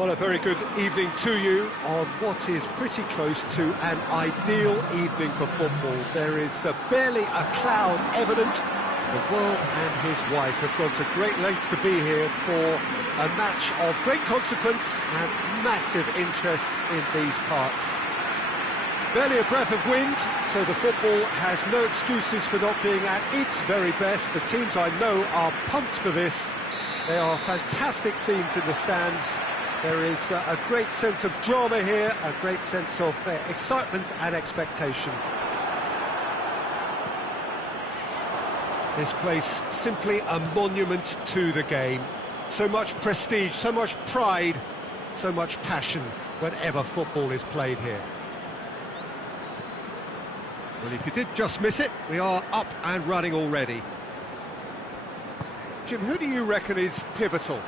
Well, a very good evening to you on what is pretty close to an ideal evening for football. There is barely a cloud evident. The world and his wife have gone to great lengths to be here for a match of great consequence and massive interest in these parts. Barely a breath of wind, so the football has no excuses for not being at its very best. The teams I know are pumped for this. They are fantastic scenes in the stands. There is a great sense of drama here, a great sense of excitement and expectation. This place simply a monument to the game. So much prestige, so much pride, so much passion whenever football is played here. Well, if you did just miss it, we are up and running already. Jim, who do you reckon is pivotal?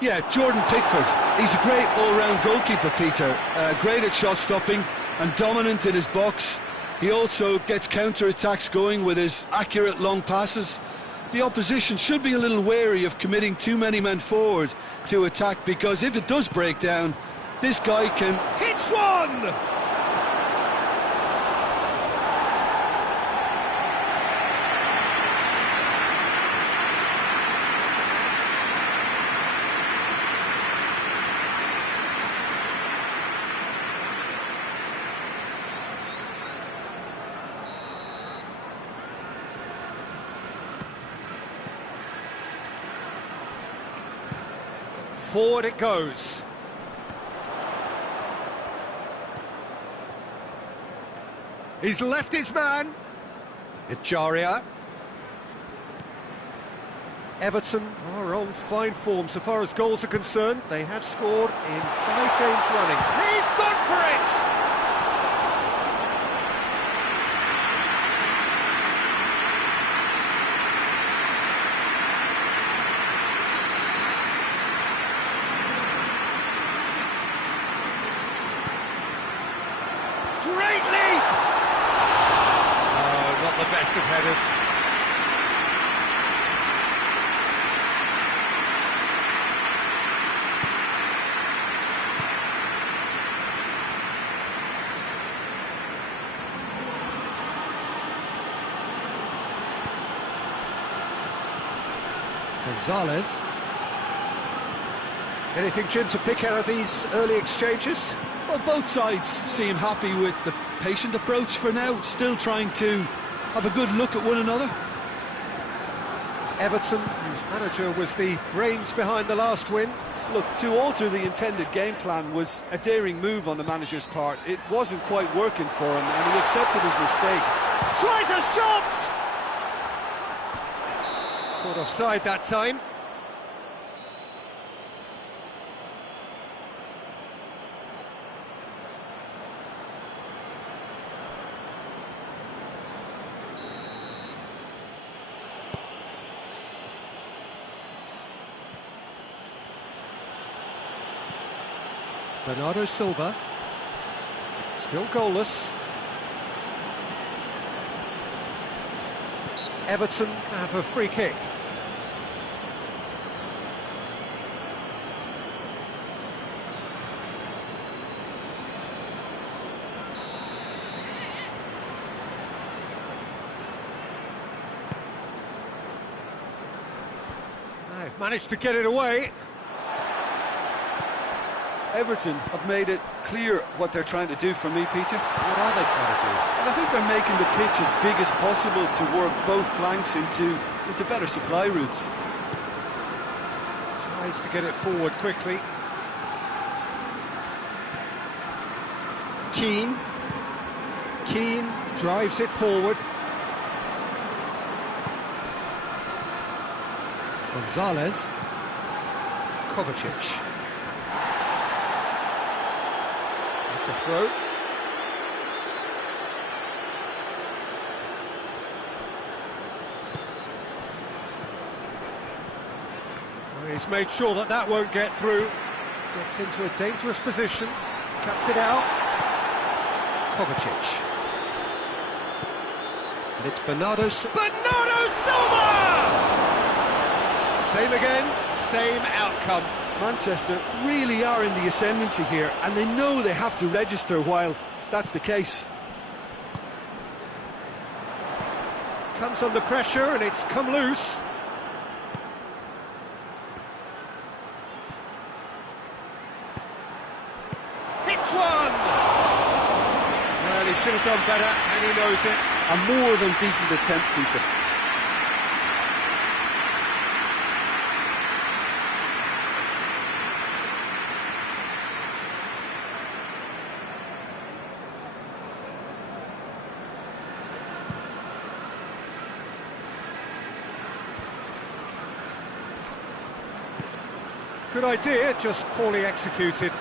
Yeah, Jordan Pickford. He's a great all-round goalkeeper, Peter. Great at shot-stopping and dominant in his box. He also gets counter-attacks going with his accurate long passes. The opposition should be a little wary of committing too many men forward to attack, because if it does break down, this guy can... Hits one! Forward it goes. He's left his man. Echaria. Everton are on fine form so far as goals are concerned. They have scored in 5 games running. He's gone for it! Great leap! Oh, not the best of headers. Gonzalez. Anything, Jim, to pick out of these early exchanges? Well, both sides seem happy with the patient approach for now, still trying to have a good look at one another. Everton, whose manager was the brains behind the last win. Look, to alter the intended game plan was a daring move on the manager's part. It wasn't quite working for him, and he accepted his mistake. Tries a shot! Caught offside that time. Bernardo Silva, still goalless. Everton have a free kick. They've managed to get it away. Everton have made it clear what they're trying to do for me, Peter. What are they trying to do? And I think they're making the pitch as big as possible to work both flanks into better supply routes. Tries to get it forward quickly. Keane drives it forward. Gonzalez. Kovacic. That's a throw. Well, he's made sure that that won't get through. Gets into a dangerous position. Cuts it out. Kovacic. And it's Bernardo Silva! Same again, same outcome. Manchester really are in the ascendancy here, and they know they have to register while that's the case. Comes under pressure and it's come loose. Hits one! Well, he should have done better, and he knows it. A more than decent attempt, Peter. Good idea, just poorly executed.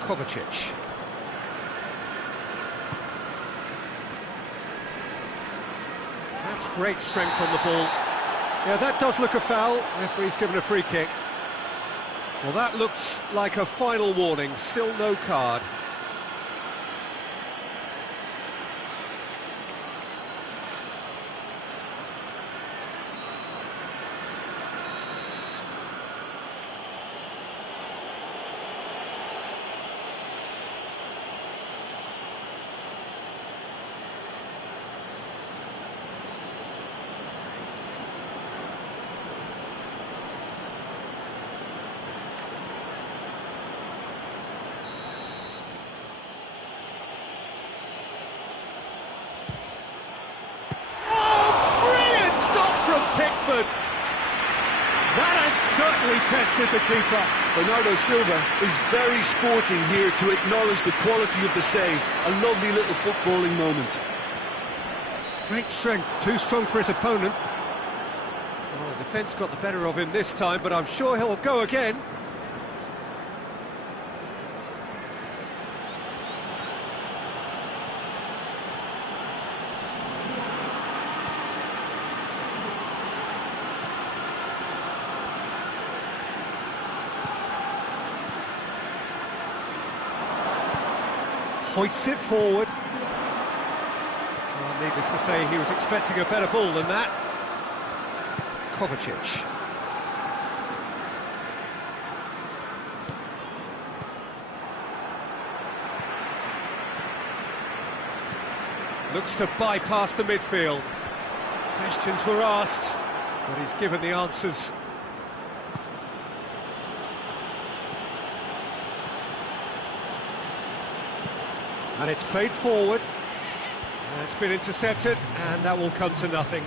Kovacic. That's great strength on the ball. Yeah, that does look a foul. Referee's given a free kick. Well, that looks like a final warning. Still no card. That has certainly tested the keeper. Bernardo Silva is very sporting here to acknowledge the quality of the save. A lovely little footballing moment. Great strength, too strong for his opponent. Well, the defence got the better of him this time, but I'm sure he'll go again. Hoists it forward. Well, needless to say, he was expecting a better ball than that. Kovacic. Looks to bypass the midfield. Questions were asked, but he's given the answers. And it's played forward. And it's been intercepted, and that will come to nothing.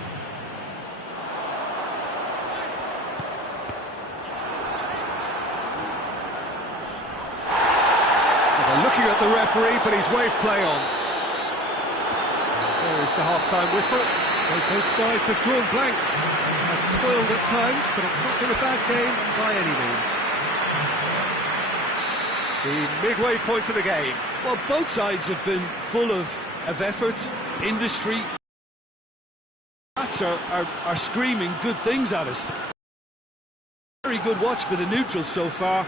Well, they're looking at the referee, but he's waved play on. There is the half-time whistle. So both sides have drawn blanks. Have toiled at times, but it's not been a bad game by any means. The midway point of the game. Well, both sides have been full of effort, industry. Bats are screaming good things at us. Very good watch for the neutrals so far,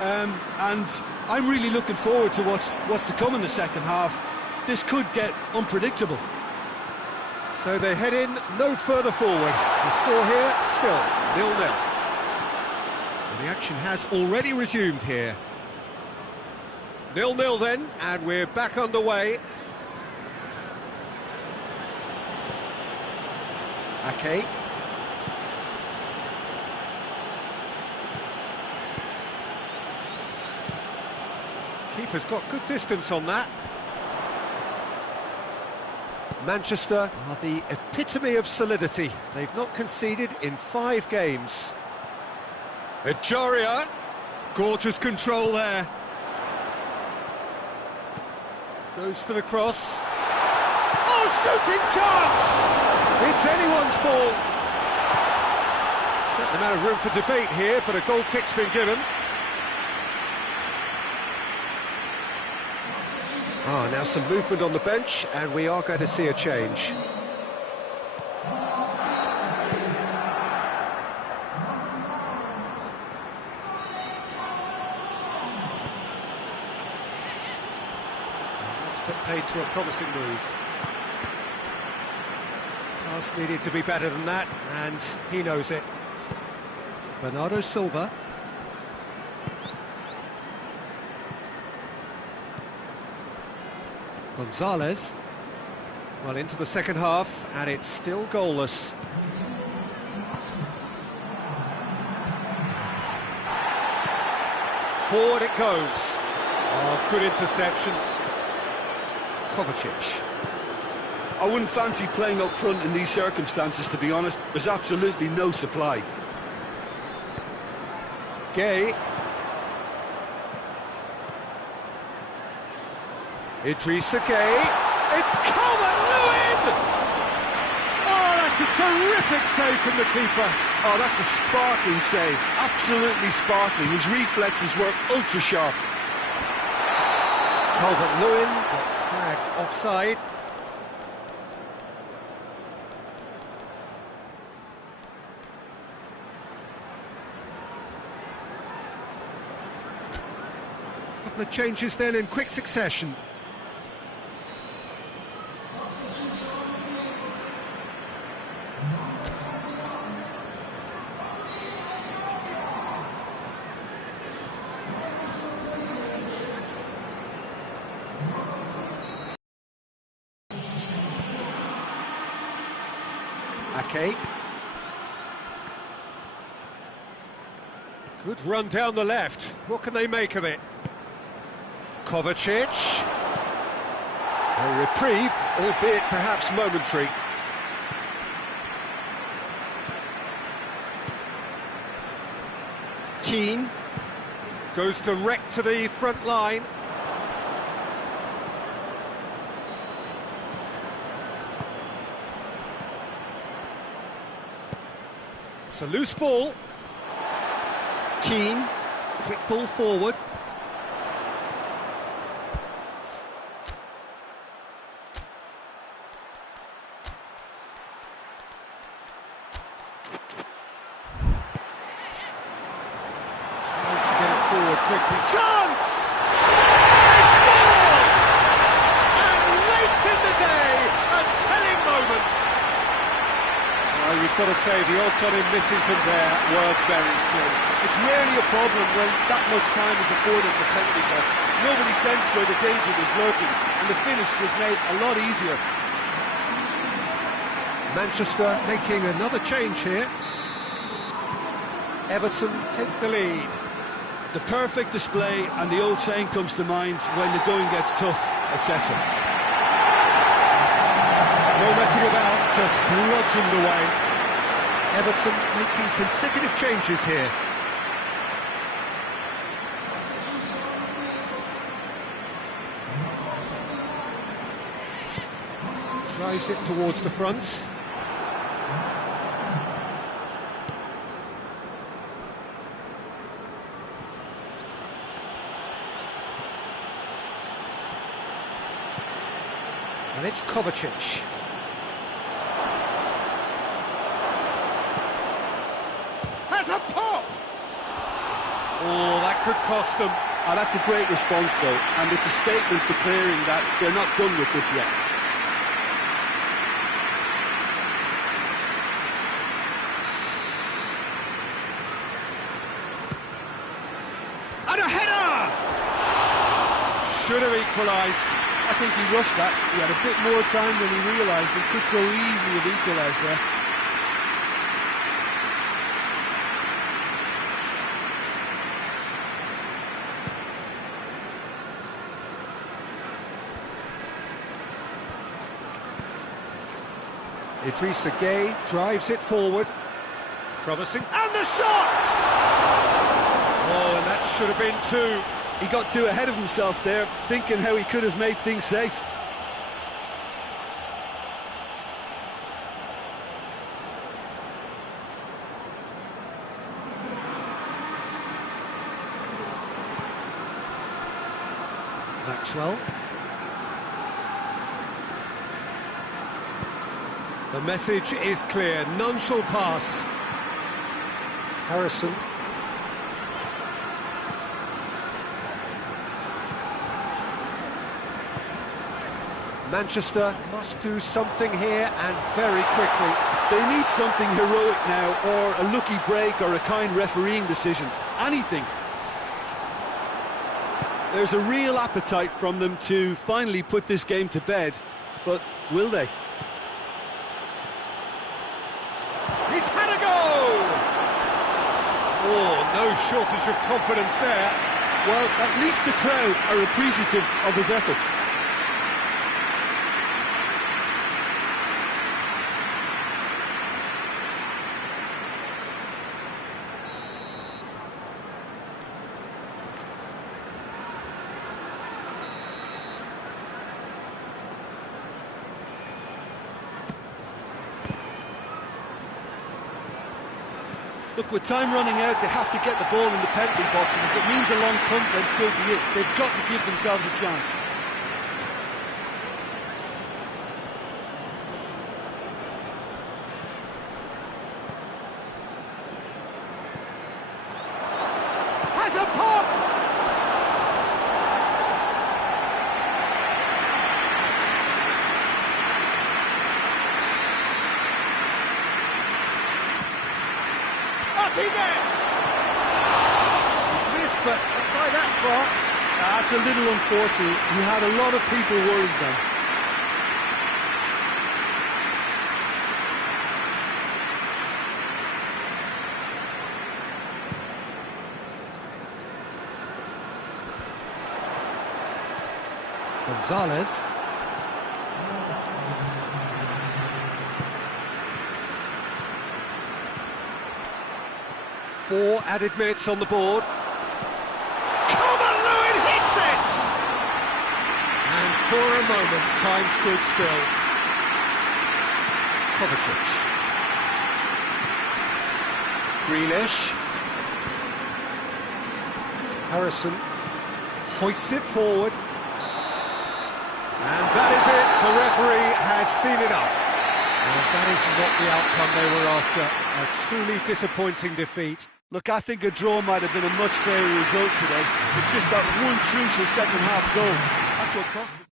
and I'm really looking forward to what's to come in the second half. This could get unpredictable. So they head in no further forward. The score here still 0-0. The action has already resumed here. 0-0 then, and we're back underway. Ake. Keeper's got good distance on that. Manchester are the epitome of solidity. They've not conceded in 5 games. Echaria, gorgeous control there. Goes for the cross. Oh, shooting chance! It's anyone's ball. Certain amount of room for debate here, but a goal kick's been given. Now some movement on the bench, and we are going to see a change. Paid to a promising move. Pass needed to be better than that, and he knows it. Bernardo Silva. Gonzalez. Well, into the second half, and it's still goalless. Forward it goes. Oh, good interception. Kovacic. I wouldn't fancy playing up front in these circumstances, to be honest. There's absolutely no supply. Gay. Idrissa Gay. It's Calvert-Lewin! Oh, that's a terrific save from the keeper. Oh, that's a sparkling save. Absolutely sparkling. His reflexes were ultra-sharp. Calvert-Lewin gets flagged offside. Couple of changes then in quick succession. Ake. Good run down the left. What can they make of it? Kovacic. A reprieve, albeit perhaps momentary. Keane. Goes direct to the front line. It's a loose ball. Keane, quick ball forward. Tries to get it forward quickly. Chance! They score! And late in the day, a telling moment. Well, you've got to say, the odds on him missing from there were very slim. It's rarely a problem when that much time is afforded in the penalty box. Nobody sensed where the danger was lurking, and the finish was made a lot easier. Manchester making another change here. Everton take the lead. The perfect display, and the old saying comes to mind, when the going gets tough, etc. No messing about, just bludgeoned away. Everton making consecutive changes here. Drives it towards the front. And it's Kovacic. Has a pop! Oh, that could cost them. Oh, that's a great response, though, and it's a statement declaring that they're not done with this yet. And a header! Should have equalised. I think he rushed that. He had a bit more time than he realised. He could so easily have equalised there. Idrissa Gay drives it forward. Promising. And the shot! Oh, and that should have been two. He got too ahead of himself there, thinking how he could have made things safe. Maxwell. The message is clear, none shall pass. Harrison. Manchester must do something here, and very quickly. They need something heroic now, or a lucky break, or a kind refereeing decision. Anything. There's a real appetite from them to finally put this game to bed, but will they? He's had a go! Oh, no shortage of confidence there. Well, at least the crowd are appreciative of his efforts. Look, with time running out, they have to get the ball in the penalty box, and if it means a long punt, then so be it. They've got to give themselves a chance. Has a pop! Up he gets! He's missed, but not by that far. That's a little unfortunate. He had a lot of people worried then. Gonzalez. Four added minutes on the board. Lewin hits it! And for a moment, time stood still. Kovacic. Grealish. Harrison hoists it forward. And that is it. The referee has seen enough. And that is not the outcome they were after. A truly disappointing defeat. Look, I think a draw might have been a much fairer result today. It's just that one crucial second-half goal. That's what cost them.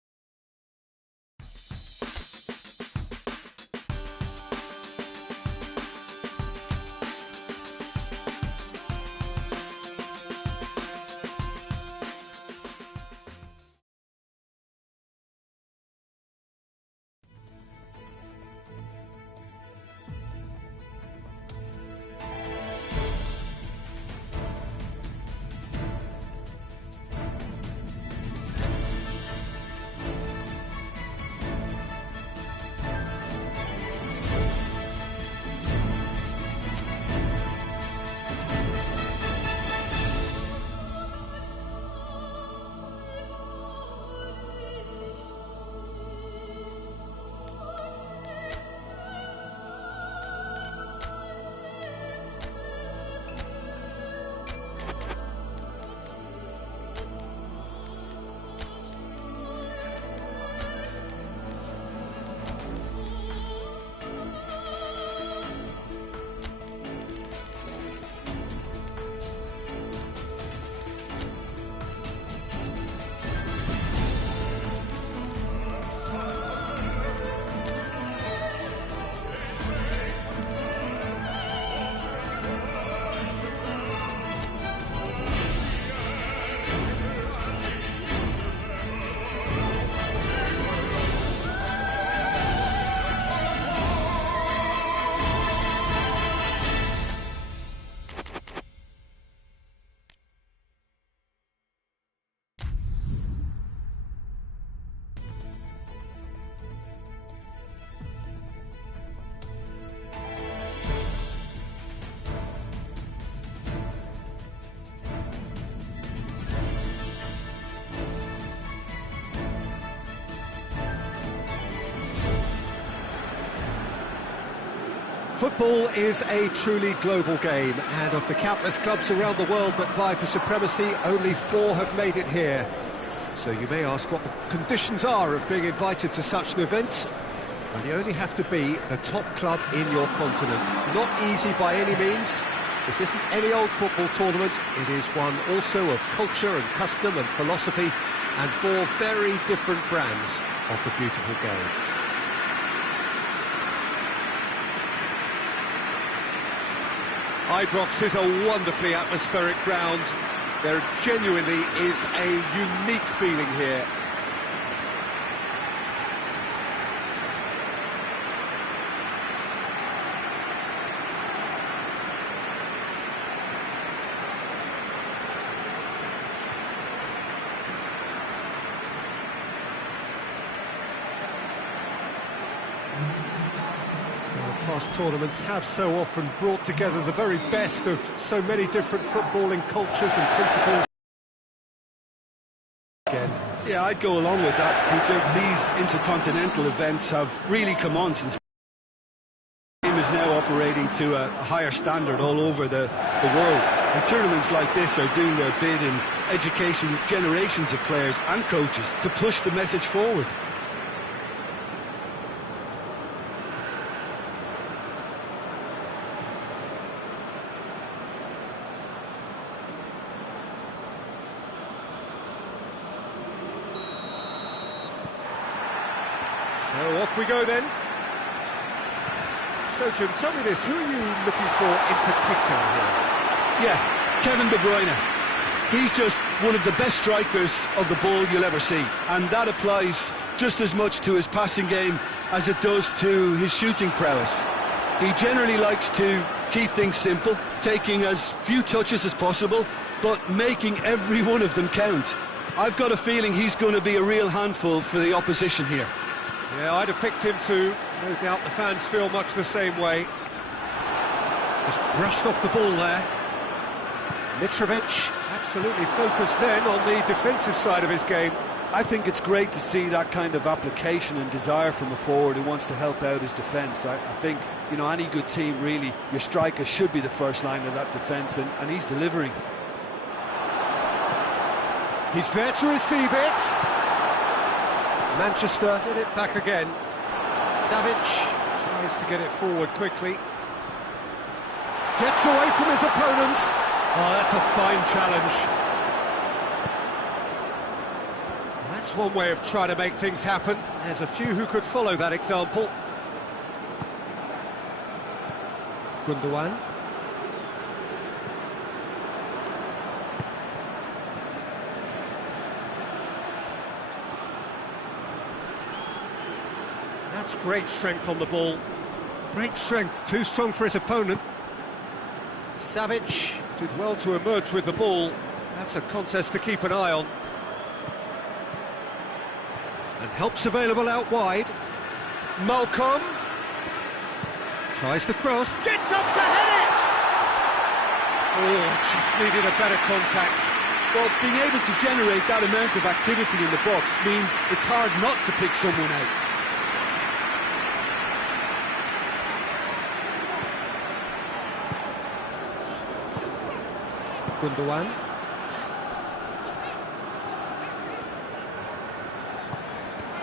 Football is a truly global game, and of the countless clubs around the world that vie for supremacy, only 4 have made it here. So you may ask what the conditions are of being invited to such an event. Well, you only have to be the top club in your continent. Not easy by any means. This isn't any old football tournament. It is one also of culture and custom and philosophy, and 4 very different brands. of the beautiful game. Ibrox is a wonderfully atmospheric ground. There genuinely is a unique feeling here. Past tournaments have so often brought together the very best of so many different footballing cultures and principles. Again. Yeah, I'd go along with that, Peter. These intercontinental events have really come on since the game is now operating to a higher standard all over the world. And tournaments like this are doing their bit in educating generations of players and coaches to push the message forward. So off we go then. So Jim, tell me this, who are you looking for in particular here? Yeah, Kevin De Bruyne. He's just one of the best strikers of the ball you'll ever see, and that applies just as much to his passing game as it does to his shooting prowess. He generally likes to keep things simple, taking as few touches as possible, but making every one of them count. I've got a feeling he's going to be a real handful for the opposition here. Yeah, I'd have picked him too. No doubt the fans feel much the same way. Just brushed off the ball there. Mitrovic absolutely focused then on the defensive side of his game. I think it's great to see that kind of application and desire from a forward who wants to help out his defence. I think, you know, any good team really, your striker should be the first line of that defence, and he's delivering. He's there to receive it. Manchester get it back again. Savic tries to get it forward quickly. Gets away from his opponent. Oh, that's a fine challenge. That's one way of trying to make things happen. There's a few who could follow that example. Gundogan. That's great strength on the ball. Great strength, too strong for his opponent. Savic did well to emerge with the ball. That's a contest to keep an eye on. And help's available out wide. Malcolm tries the cross, gets up to head it! Oh, just needed a better contact. Well, being able to generate that amount of activity in the box means it's hard not to pick someone out. Gundogan.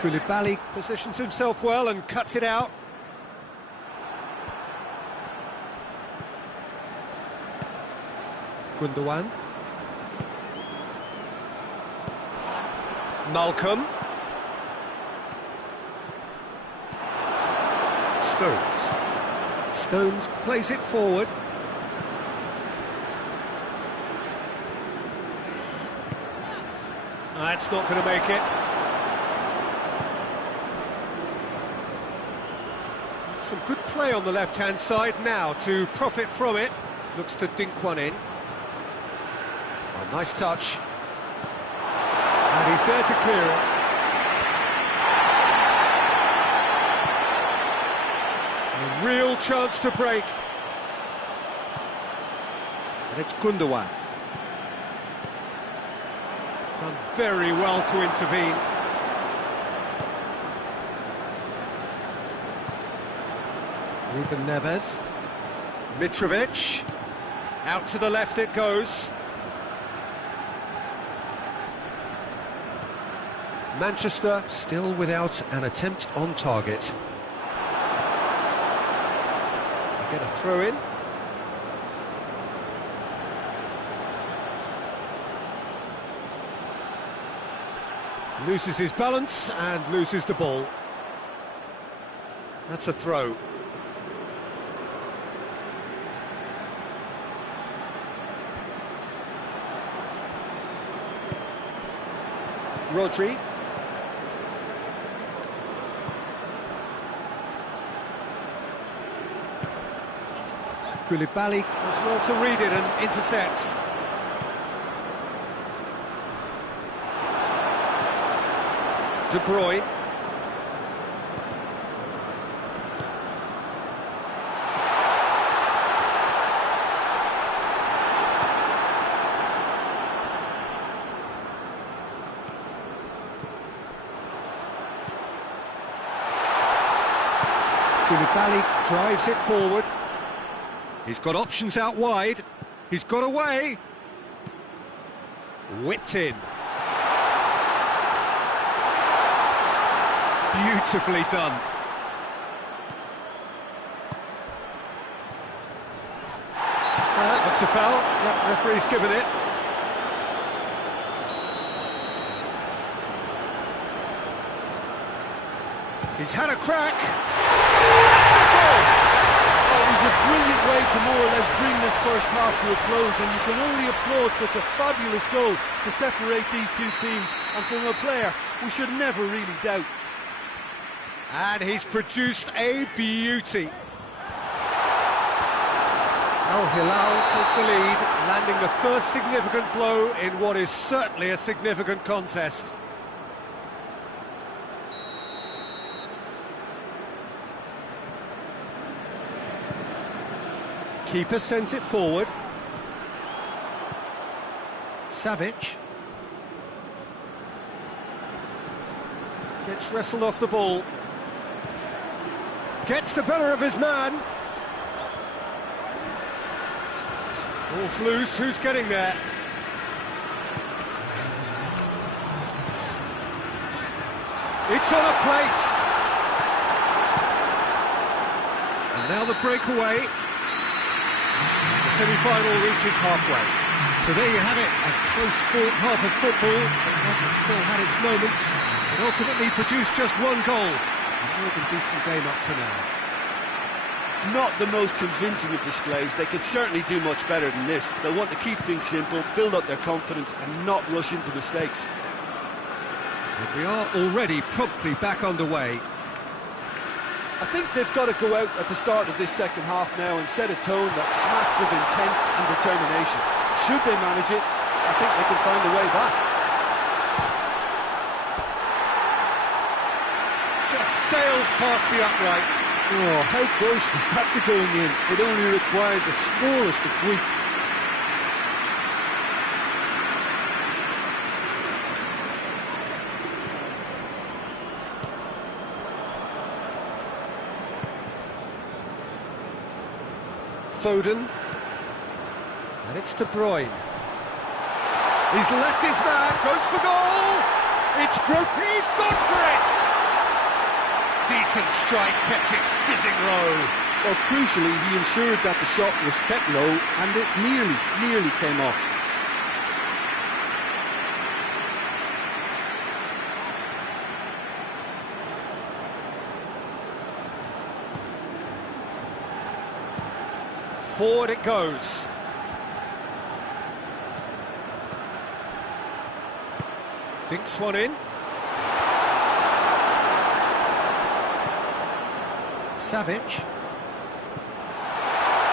Koulibaly positions himself well and cuts it out. Gundogan. Malcolm. Stones plays it forward. That's not going to make it. Some good play on the left-hand side now to profit from it. Looks to dink one in. Oh, nice touch. And he's there to clear it. A real chance to break. And it's Gundogan. Done very well to intervene. Ruben Neves. Mitrovic. Out to the left it goes. Manchester still without an attempt on target. Get a throw in. Loses his balance and loses the ball. That's a throw. Rodri. Koulibaly does well to read it and intercepts. De Bruyne. Koulibaly drives it forward. He's got options out wide. He's got away. Whipped in. Beautifully done. Looks a foul. Yep, referee's given it. He's had a crack. A brilliant way to more or less bring this first half to a close, and you can only applaud such a fabulous goal to separate these two teams, and from a player we should never really doubt. And he's produced a beauty. Al Hilal take the lead, landing the first significant blow in what is certainly a significant contest. Keeper sends it forward. Savic gets wrestled off the ball. Gets the better of his man. Ball's loose, who's getting there? It's on a plate. And now the breakaway. The semi-final reaches halfway. So there you have it, a close-fought half of football, but still had its moments, and ultimately produced just one goal. A more than decent game up to now. Not the most convincing of displays. They could certainly do much better than this. They'll want to keep things simple, build up their confidence and not rush into mistakes. And we are already promptly back underway. I think they've got to go out at the start of this second half now and set a tone that smacks of intent and determination. Should they manage it, I think they can find a way back. Just sails past the upright. Oh, how close was that to going in? It only required the smallest of tweaks. Foden, and it's De Bruyne. He's left his man, goes for goal. It's broke. He's gone for it. Decent strike, kept it fizzing low. Well, crucially, he ensured that the shot was kept low, and it nearly came off. Forward it goes. Dinks one in. Savic.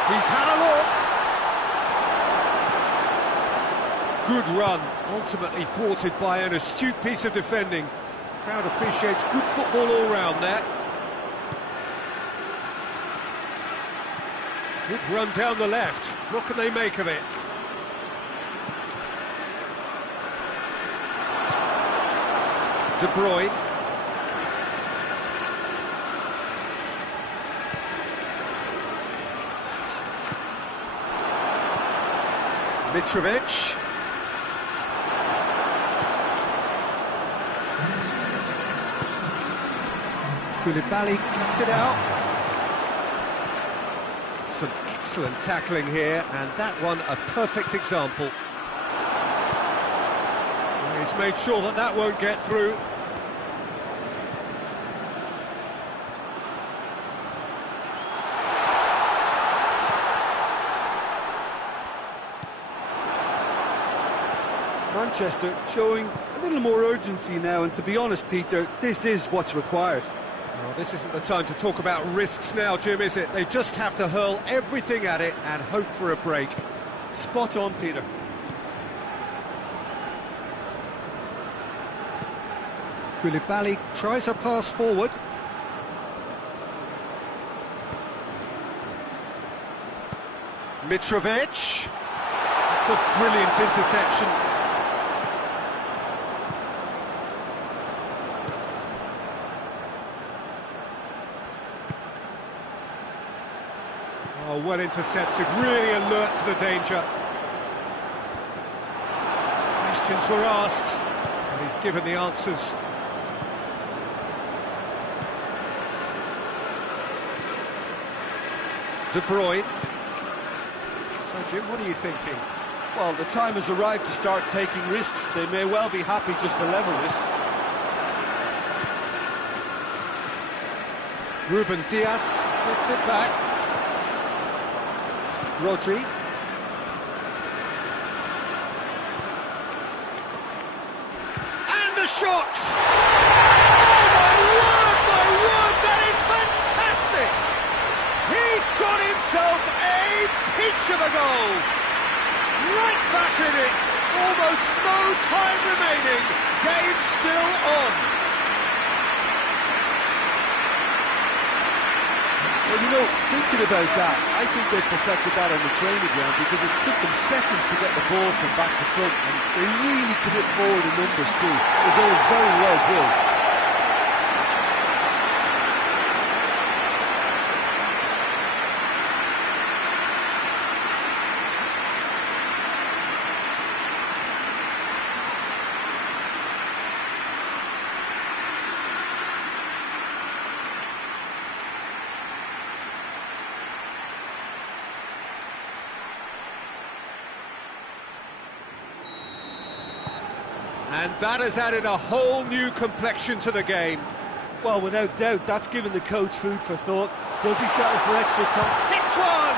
He's had a look. Good run, ultimately thwarted by an astute piece of defending. Crowd appreciates good football all round there. Good run down the left. What can they make of it? De Bruyne. Mitrovic. Koulibaly gets it out. Some excellent tackling here, and that one a perfect example. He's He's made sure that that won't get through. Manchester showing a little more urgency now, and to be honest, Peter, this is what's required. Well, this isn't the time to talk about risks now, Jim, is it? They just have to hurl everything at it and hope for a break. Spot on, Peter. Koulibaly tries a pass forward. Mitrovic. That's a brilliant interception. Oh, well intercepted, really alert to the danger. Questions were asked, and he's given the answers. De Bruyne. So, Jim, what are you thinking? Well, the time has arrived to start taking risks. They may well be happy just to level this. Ruben Dias gets it back. Rodri. And the shot! Oh, my word, that is fantastic! He's got himself a peach of a goal! Right back in it, almost no time remaining, game still on. Well, you know, thinking about that, I think they perfected that on the training ground because it took them seconds to get the ball from back to front, and they really commit forward in numbers too. It was all very well drilled. And that has added a whole new complexion to the game. Well, without doubt, that's given the coach food for thought. Does he settle for extra time? Hits one!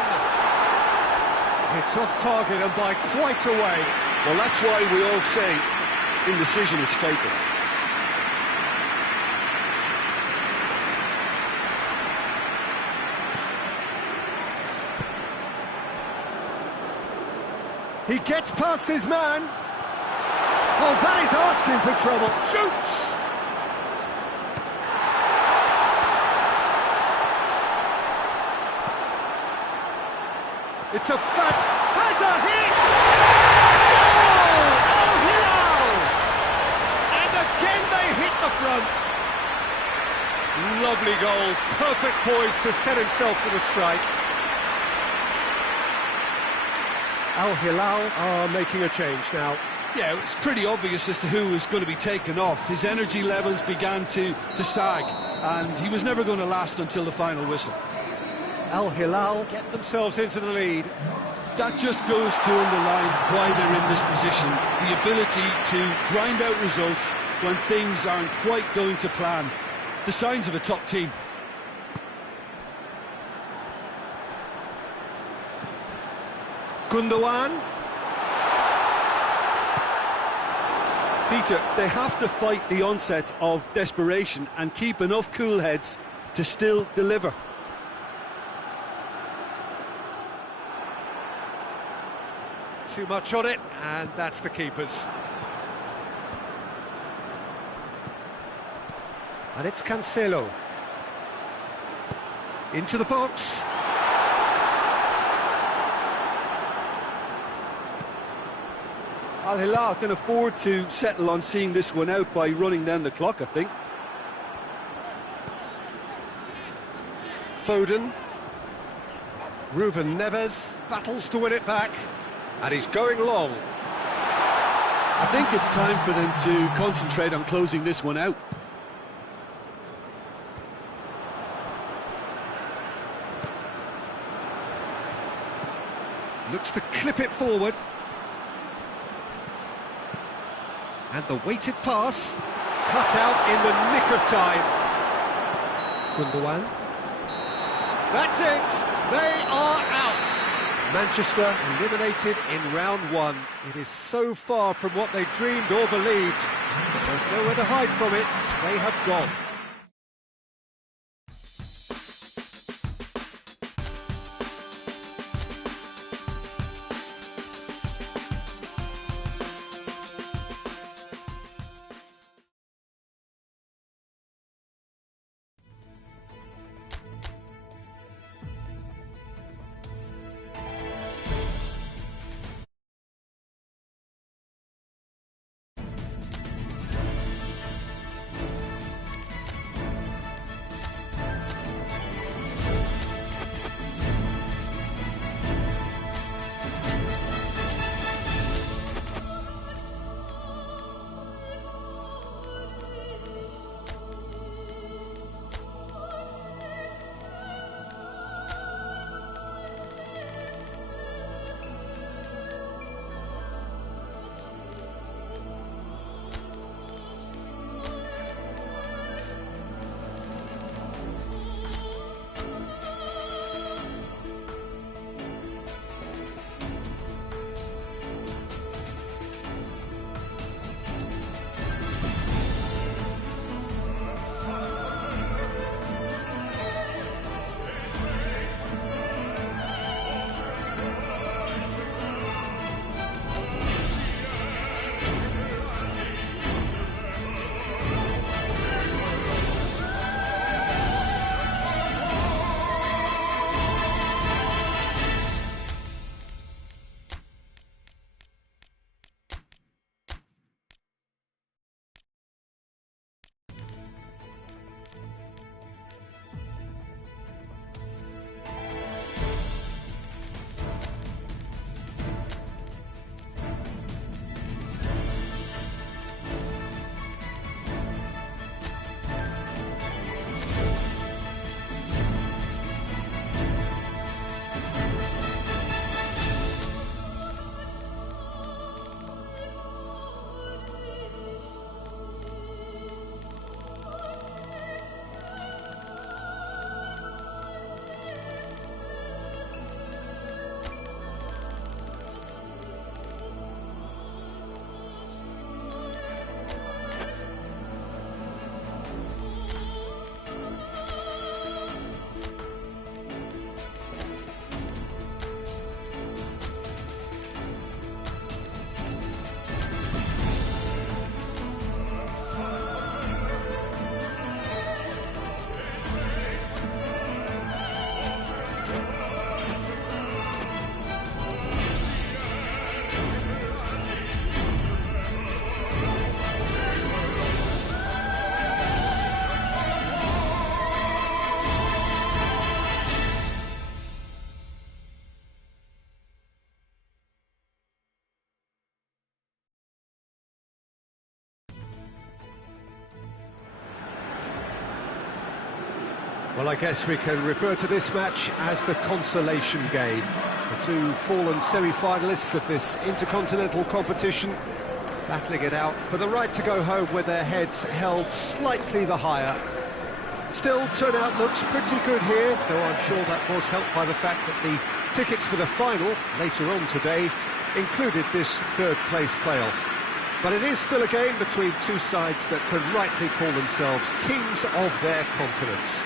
It's off target and by quite a way. Well, that's why we all say indecision is fatal. He gets past his man. Oh, that is asking for trouble. Shoots! It's a has a hit! Goal! Al Hilal! And again they hit the front. Lovely goal. Perfect poise to set himself for the strike. Al Hilal are making a change now. Yeah, it's pretty obvious as to who was going to be taken off. His energy levels began to sag, and he was never going to last until the final whistle. Al Hilal get themselves into the lead. That just goes to underline why they're in this position. The ability to grind out results when things aren't quite going to plan. The signs of a top team. Gundogan. Peter, they have to fight the onset of desperation and keep enough cool heads to still deliver. Too much on it, and that's the keeper's. And it's Cancelo. Into the box. Al Hilal can afford to settle on seeing this one out by running down the clock, I think. Foden. Ruben Neves battles to win it back. And he's going long. I think it's time for them to concentrate on closing this one out. Looks to clip it forward. And the weighted pass, cut out in the nick of time. Gundogan. That's it! They are out! Manchester eliminated in round one. It is so far from what they dreamed or believed, but there's nowhere to hide from it. They have gone. Well, I guess we can refer to this match as the consolation game. The two fallen semi-finalists of this intercontinental competition battling it out for the right to go home with their heads held slightly the higher. Still, turnout looks pretty good here, though I'm sure that was helped by the fact that the tickets for the final, later on today, included this third-place playoff. But it is still a game between two sides that can rightly call themselves kings of their continents.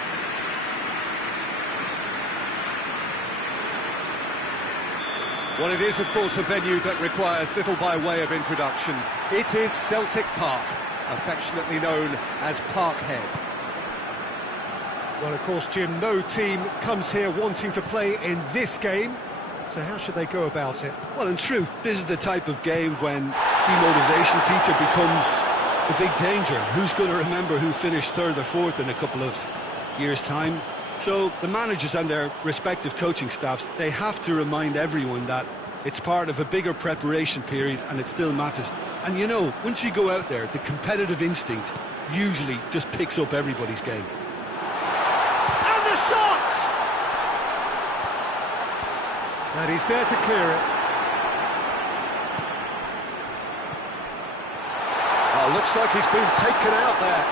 Well, it is, of course, a venue that requires little by way of introduction. It is Celtic Park, affectionately known as Parkhead. Well, of course, Jim, no team comes here wanting to play in this game, so how should they go about it? Well, in truth, this is the type of game when demotivation, Peter, becomes the big danger. Who's going to remember who finished third or fourth in a couple of years' time? So the managers and their respective coaching staffs, they have to remind everyone that it's part of a bigger preparation period and it still matters. And you know, once you go out there, the competitive instinct usually just picks up everybody's game. And the shot! And he's there to clear it. Looks like he's been taken out there.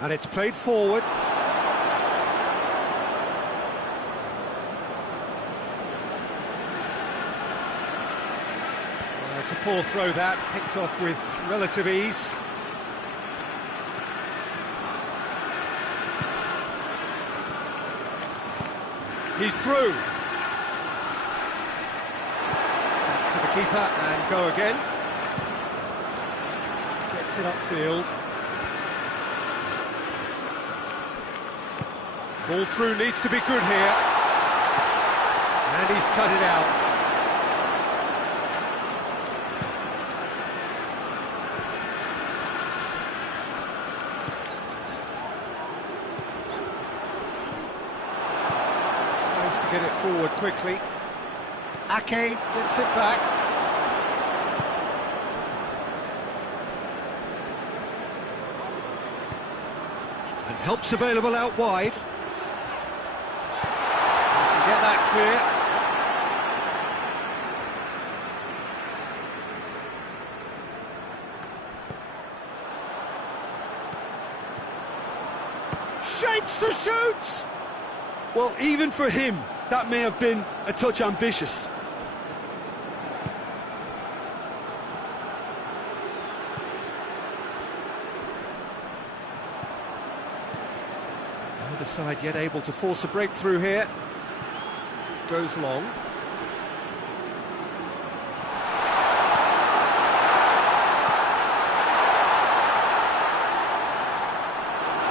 And it's played forward. It's a poor throw that, picked off with relative ease. He's through. Back to the keeper and go again. Gets it upfield. Ball through needs to be good here. And he's cut it out. Tries to get it forward quickly. Ake gets it back. And help's available out wide. Get that clear. Shapes to shoot! Well, even for him, that may have been a touch ambitious. Neither side yet able to force a breakthrough here. Goes long.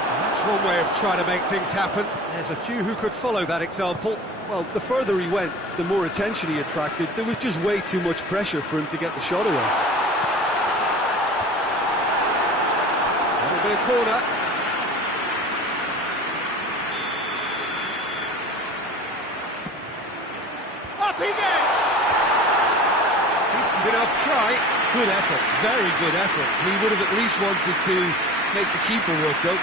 That's one way of trying to make things happen. There's a few who could follow that example. Well, the further he went, the more attention he attracted. There was just way too much pressure for him to get the shot away. That'll be a corner. Up he gets! Decent enough try. Good effort, very good effort. He would have at least wanted to make the keeper work, though.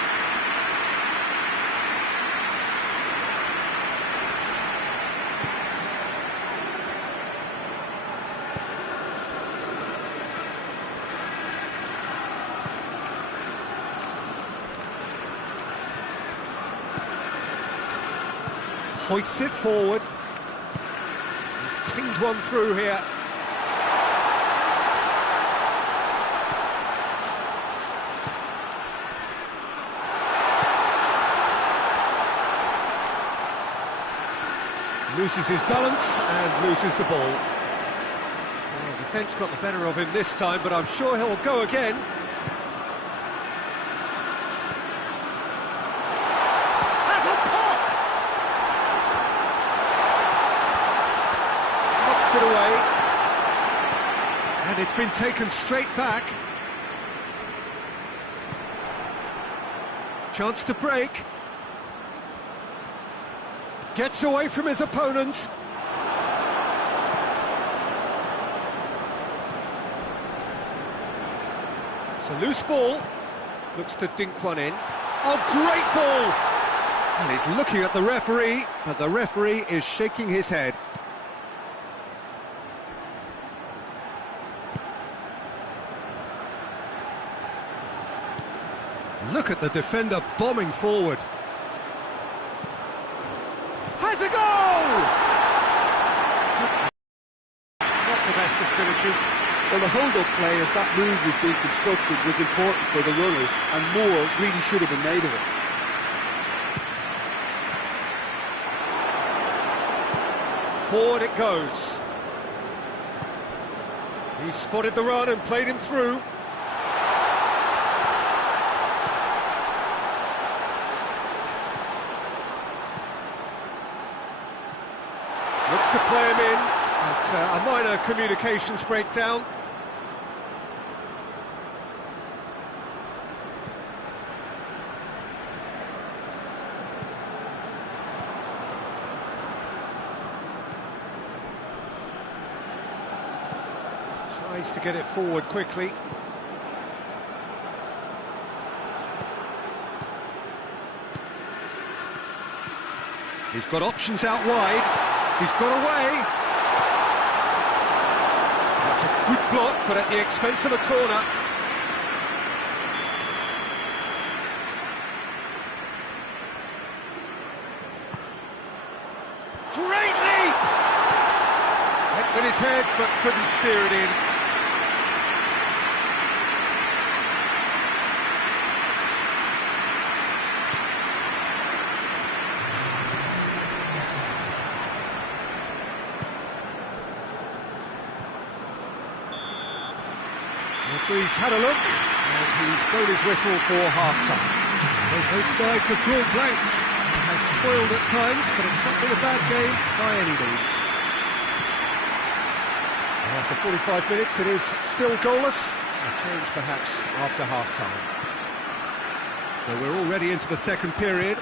Hoists it forward. He's pinged one through here. Loses his balance and loses the ball. Well, defence got the better of him this time, but I'm sure he'll go again. It away, and it's been taken straight back. Chance to break. Gets away from his opponent. It's a loose ball. Looks to dink one in. Oh, great ball! And he's looking at the referee, but the referee is shaking his head. Look at the defender bombing forward. Has a goal! Not the best of finishes. Well, the hold-up play as that move was being constructed was important for the runners, and more really should have been made of it. Forward it goes. He spotted the run and played him through. Looks to play him in, but a minor communications breakdown. Tries to get it forward quickly. He's got options out wide. He's got away. That's a good block, but at the expense of a corner. Great leap! Went with his head, but couldn't steer it in. Referee's had a look, and he's blown his whistle for half-time. So both sides have drawn blanks. It has toiled at times, but it's not been a bad game by any means. And after 45 minutes, it is still goalless. A change perhaps after half-time. So we're already into the second period.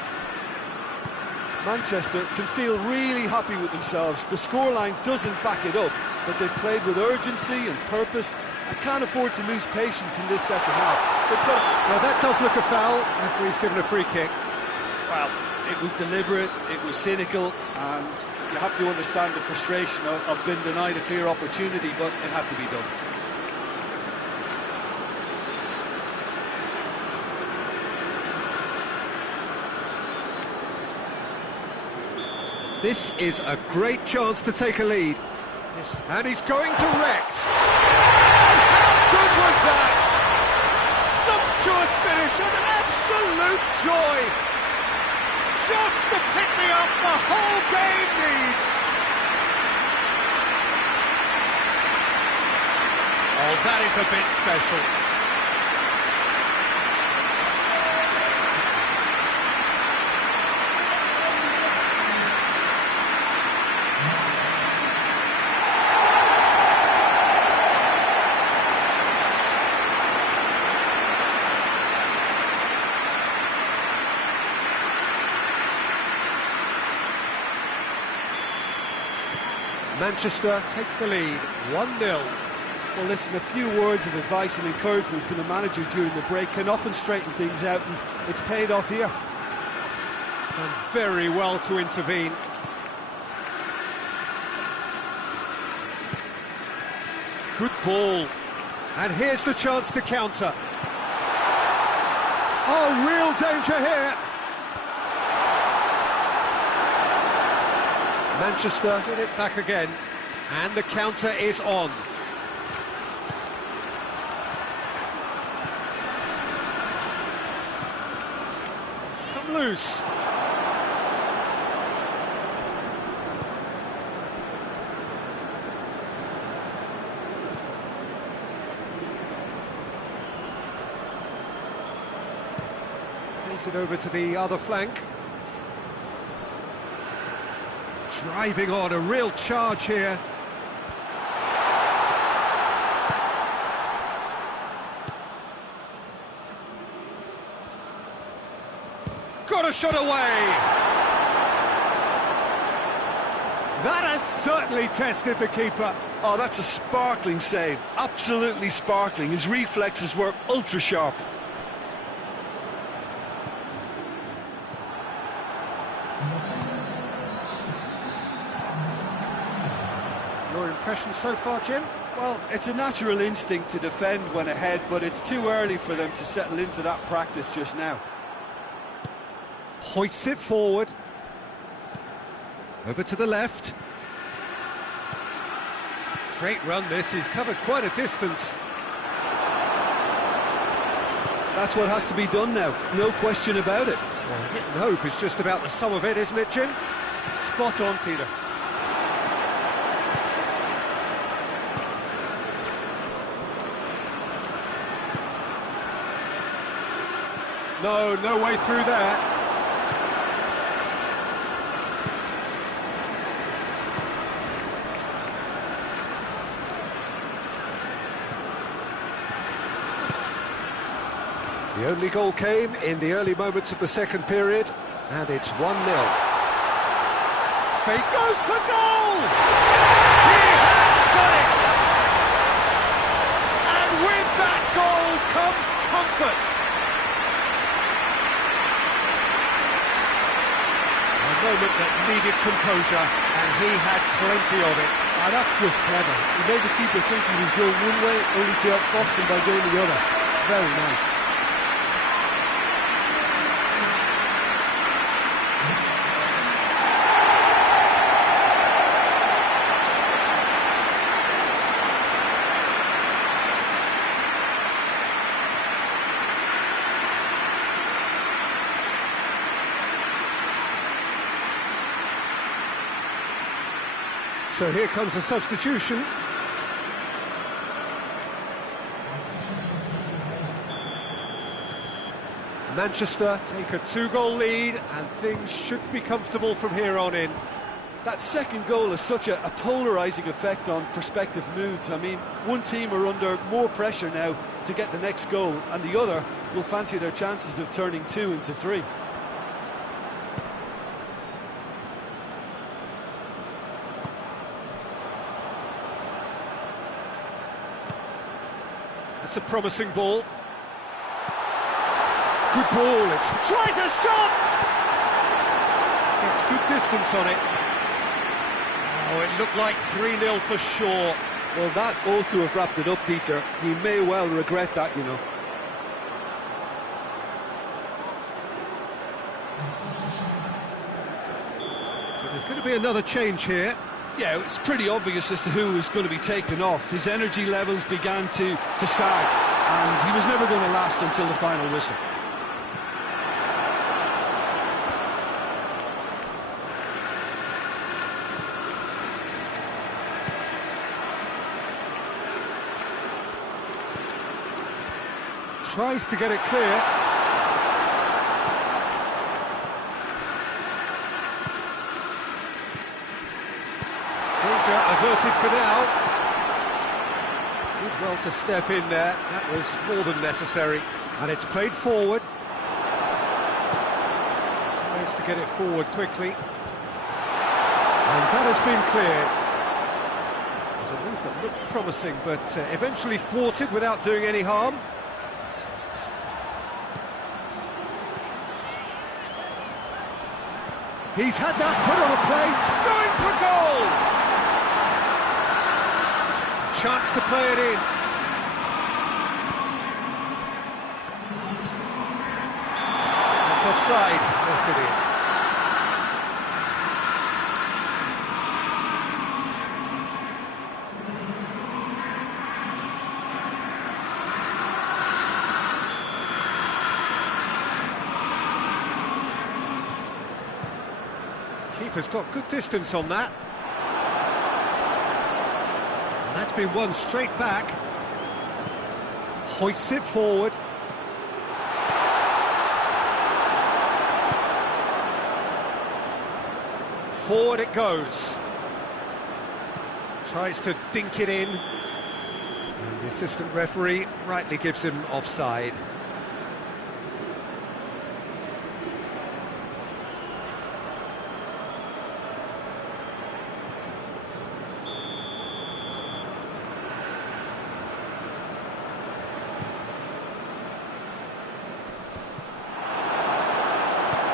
Manchester can feel really happy with themselves. The scoreline doesn't back it up, but they've played with urgency and purpose and can't afford to lose patience in this second half. Now that does look a foul. Referee's given a free kick. Well, it was deliberate, it was cynical, and you have to understand the frustration of being denied a clear opportunity, but it had to be done. This is a great chance to take a lead. Yes. And he's going direct. And how good was that? Sumptuous finish and an absolute joy. Just the pick-me-up the whole game needs. Oh, that is a bit special. Manchester take the lead, 1-0. Well, listen, a few words of advice and encouragement from the manager during the break can often straighten things out, and it's paid off here. Done very well to intervene. Good ball. And here's the chance to counter. Oh, real danger here. Manchester get it back again, and the counter is on. It's come loose. Plays it over to the other flank. Driving on, a real charge here. Got a shot away! That has certainly tested the keeper. Oh, that's a sparkling save, absolutely sparkling. His reflexes were ultra sharp. Your impression so far, Jim? Well, it's a natural instinct to defend when ahead, but it's too early for them to settle into that practice just now. Hoists it forward. Over to the left. Great run this, he's covered quite a distance. That's what has to be done now, no question about it. Well, hit and hope is just about the sum of it, isn't it, Jim? Spot on, Peter. No way through there. The only goal came in the early moments of the second period, and it's 1-0. Faith goes for goal! He has done it! And with that goal comes comfort. No moment that needed composure, and he had plenty of it. That's just clever. He made the keeper think he was going one way, only to outfox him by going the other. Very nice. So here comes the substitution. Manchester take a 2-goal lead, and things should be comfortable from here on in. That second goal has such a polarising effect on prospective moods. I mean, one team are under more pressure now to get the next goal, and the other will fancy their chances of turning 2 into 3. That's a promising ball. Good ball, tries a shot! Gets good distance on it. Oh, it looked like 3-0 for sure. Well, that ought to have wrapped it up, Peter. He may well regret that, you know. But there's going to be another change here. Yeah, it's pretty obvious as to who was going to be taken off. His energy levels began to sag, and he was never going to last until the final whistle. Tries to get it clear. Danger averted for now. Did well to step in there. That was more than necessary. And it's played forward. Tries to get it forward quickly. And that has been cleared. It was a move that looked promising, but eventually thwarted without doing any harm. He's had that put on a plate, going for goal! A chance to play it in. That's offside, yes it is. Keeper's got good distance on that. And that's been won straight back. Hoists it forward. Forward it goes. Tries to dink it in. And the assistant referee rightly gives him offside.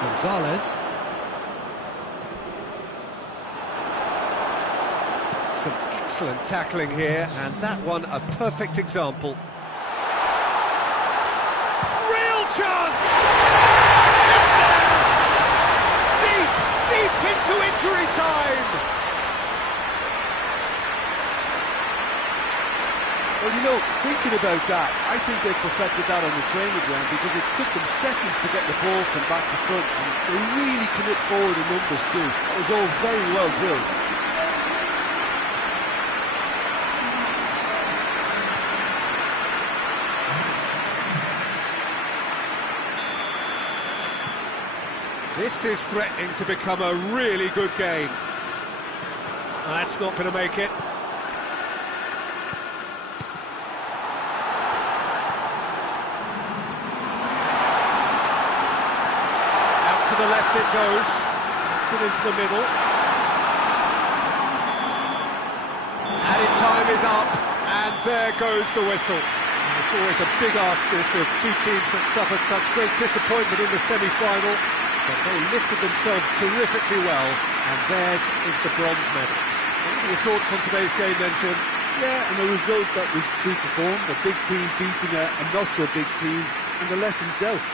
Gonzalez. Some excellent tackling here, and that one a perfect example. Real chance! It's there! Deep into injury time! Well, you know, thinking about that, I think they perfected that on the training ground because it took them seconds to get the ball from back to front, and they really commit forward in numbers too. It was all very well drilled. This is threatening to become a really good game. That's not going to make it. To the left it goes, it's it into the middle. Added time is up, and there goes the whistle. And it's always a big ask, this, of two teams that suffered such great disappointment in the semi-final. but they lifted themselves terrifically well, and theirs is the bronze medal. So what are your thoughts on today's game then, Jim? Yeah, and a result that was true to form, a big team beating a not-so-big team, and the lesson dealt.